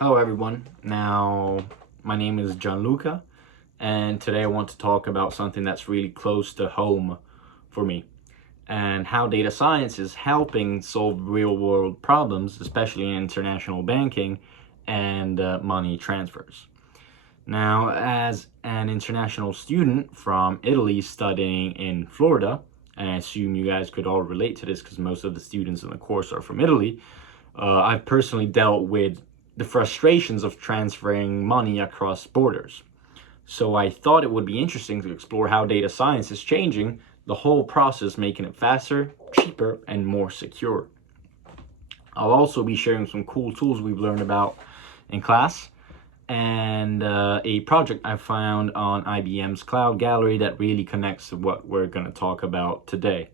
Hello everyone. Now, my name is Gianluca, and today I want to talk about something that's really close to home for me, and how data science is helping solve real-world problems, especially in international banking and money transfers. Now, as an international student from Italy studying in Florida, and I assume you guys could all relate to this because most of the students in the course are from Italy, I've personally dealt with the frustrations of transferring money across borders. So I thought it would be interesting to explore how data science is changing the whole process, making it faster, cheaper, and more secure. I'll also be sharing some cool tools we've learned about in class and a project I found on IBM's Cloud Gallery that really connects to what we're going to talk about today.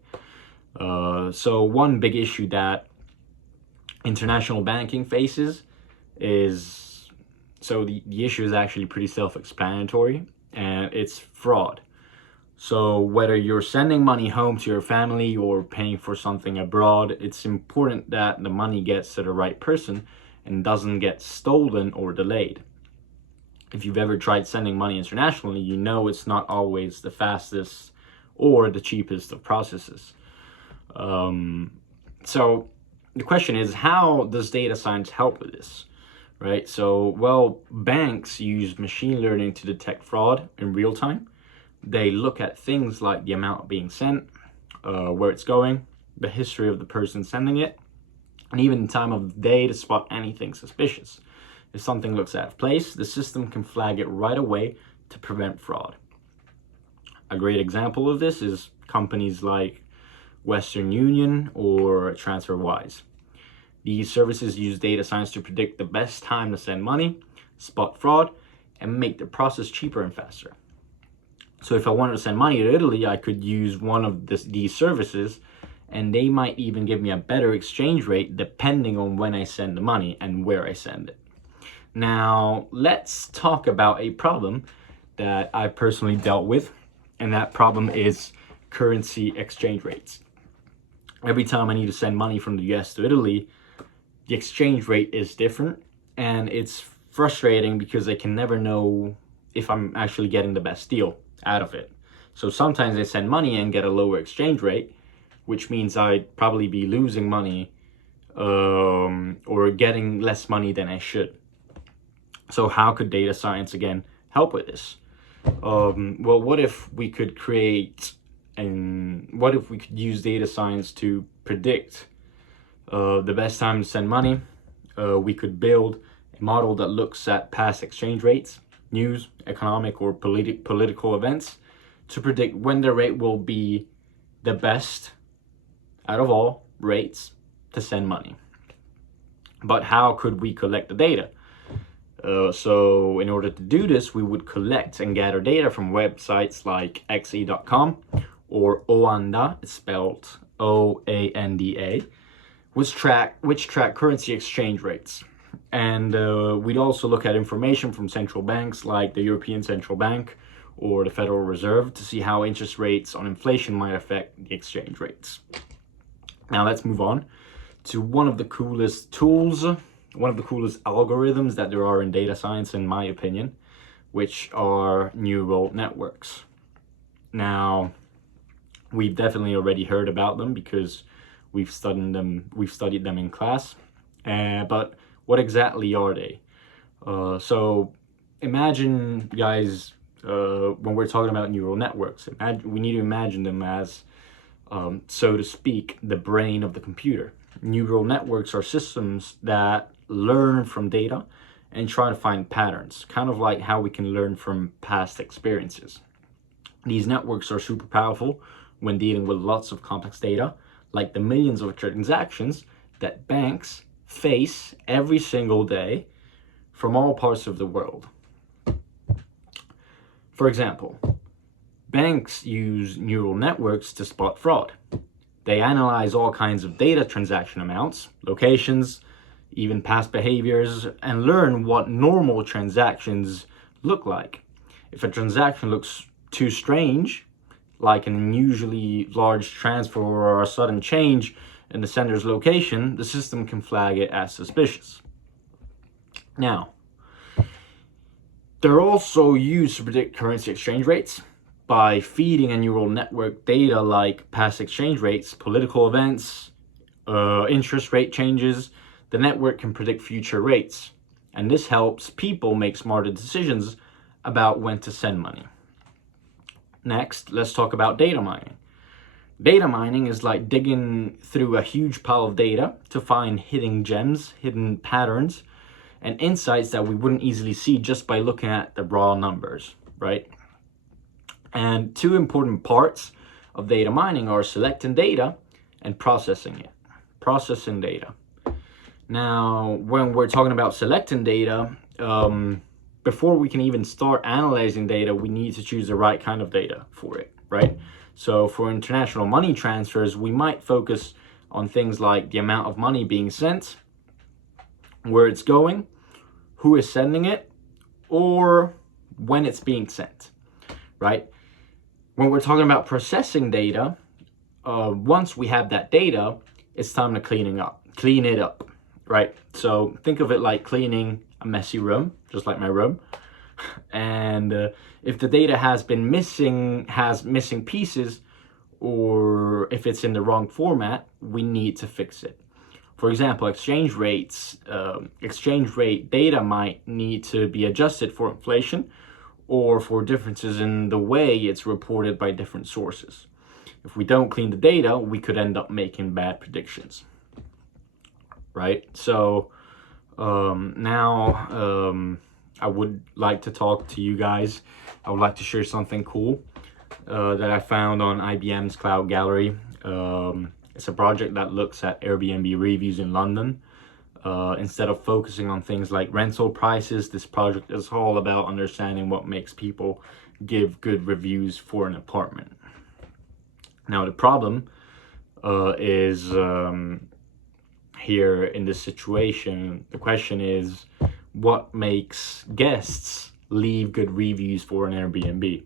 So one big issue that international banking faces is, the issue is actually pretty self-explanatory, and it's fraud. So whether you're sending money home to your family or paying for something abroad, it's important that the money gets to the right person and doesn't get stolen or delayed. If you've ever tried sending money internationally, you know it's not always the fastest or the cheapest of processes. So the question is, how does data science help with this? Right? So, well, banks use machine learning to detect fraud in real time. They look at things like the amount being sent, where it's going, the history of the person sending it, and even the time of day to spot anything suspicious. If something looks out of place, the system can flag it right away to prevent fraud. A great example of this is companies like Western Union or TransferWise. These services use data science to predict the best time to send money, spot fraud, and make the process cheaper and faster. So if I wanted to send money to Italy, I could use one of these services, and they might even give me a better exchange rate depending on when I send the money and where I send it. Now, let's talk about a problem that I personally dealt with, and that problem is currency exchange rates. Every time I need to send money from the US to Italy, the exchange rate is different, and it's frustrating because I can never know if I'm actually getting the best deal out of it. So sometimes I send money and get a lower exchange rate, which means I'd probably be losing money or getting less money than I should. So how could data science again help with this? Well, what if we could use data science to predict the best time to send money? We could build a model that looks at past exchange rates, news, economic or political events to predict when the rate will be the best out of all rates to send money. But how could we collect the data? So in order to do this, we would collect and gather data from websites like xe.com or Oanda, it's spelled OANDA, which track currency exchange rates. And we'd also look at information from central banks like the European Central Bank or the Federal Reserve to see how interest rates on inflation might affect the exchange rates. Now let's move on to one of the coolest tools, one of the coolest algorithms that there are in data science, in my opinion, which are neural networks. Now, we've definitely already heard about them because we've studied them in class. But what exactly are they? So imagine, guys, when we're talking about neural networks, we need to imagine them as, so to speak, the brain of the computer. Neural networks are systems that learn from data and try to find patterns, kind of like how we can learn from past experiences. These networks are super powerful when dealing with lots of complex data, like the millions of transactions that banks face every single day from all parts of the world. For example, banks use neural networks to spot fraud. They analyze all kinds of data, transaction amounts, locations, even past behaviors, and learn what normal transactions look like. If a transaction looks too strange, like an unusually large transfer or a sudden change in the sender's location, the system can flag it as suspicious. Now, they're also used to predict currency exchange rates by feeding a neural network data like past exchange rates, political events, interest rate changes. The network can predict future rates, and this helps people make smarter decisions about when to send money. Next, let's talk about data mining. Data mining is like digging through a huge pile of data to find hidden gems, hidden patterns, and insights that we wouldn't easily see just by looking at the raw numbers, right? And two important parts of data mining are selecting data and processing it. Processing data. Now, when we're talking about selecting data, before we can even start analyzing data, we need to choose the right kind of data for it, right? So for international money transfers, we might focus on things like the amount of money being sent, where it's going, who is sending it, or when it's being sent, right? When we're talking about processing data, once we have that data, it's time to clean it up, right? So think of it like cleaning a messy room, just like my room. And if the data has missing pieces, or if it's in the wrong format, we need to fix it. For example, exchange rate data might need to be adjusted for inflation or for differences in the way it's reported by different sources. If we don't clean the data, we could end up making bad predictions, right? So now I would like to talk to you guys. I would like to share something cool that I found on IBM's Cloud Gallery. It's a project that looks at Airbnb reviews in London. Instead of focusing on things like rental prices, this project is all about understanding what makes people give good reviews for an apartment. Now, the problem is here in this situation, the question is, what makes guests leave good reviews for an Airbnb?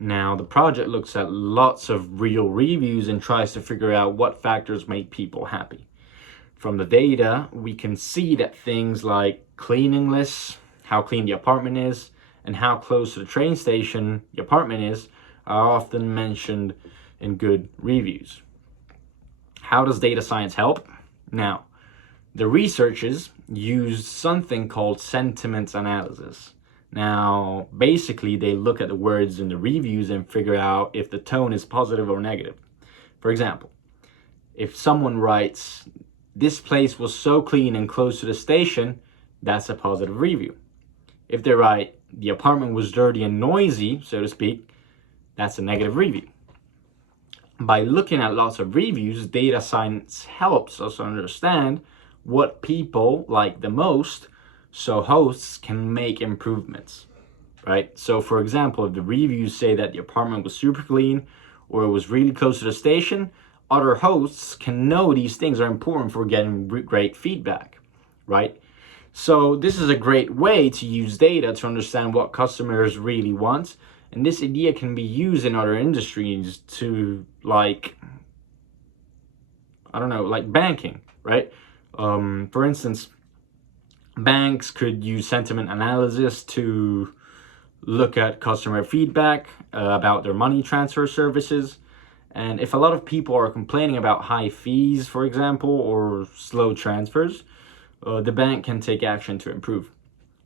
Now, the project looks at lots of real reviews and tries to figure out what factors make people happy. From the data, we can see that things like cleanliness, how clean the apartment is, and how close to the train station the apartment is are often mentioned in good reviews. How does data science help? Now, the researchers used something called sentiment analysis. Now, basically, they look at the words in the reviews and figure out if the tone is positive or negative. For example, if someone writes, "This place was so clean and close to the station," that's a positive review. If they write, "The apartment was dirty and noisy," so to speak, that's a negative review. By looking at lots of reviews, data science helps us understand what people like the most, so hosts can make improvements, right? So for example, if the reviews say that the apartment was super clean or it was really close to the station, other hosts can know these things are important for getting great feedback, right? So this is a great way to use data to understand what customers really want. And this idea can be used in other industries to, like banking, right? For instance, banks could use sentiment analysis to look at customer feedback about their money transfer services. And if a lot of people are complaining about high fees, for example, or slow transfers, the bank can take action to improve.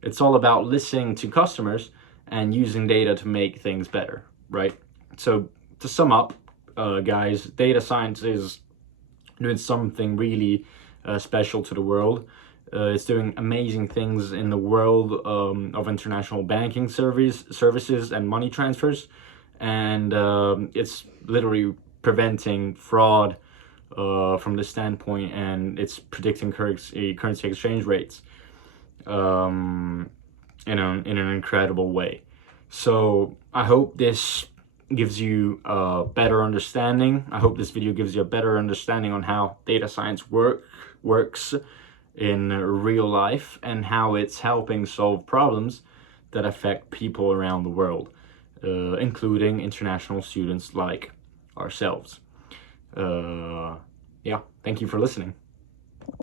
It's all about listening to customers and using data to make things better, right? So to sum up, guys, data science is doing something really special to the world. It's doing amazing things in the world of international banking services and money transfers. And it's literally preventing fraud from this standpoint, and it's predicting currency exchange rates in an incredible way. So I hope this gives you a better understanding. I hope this video gives you a better understanding on how data science works in real life and how it's helping solve problems that affect people around the world, including international students like ourselves. Yeah, thank you for listening.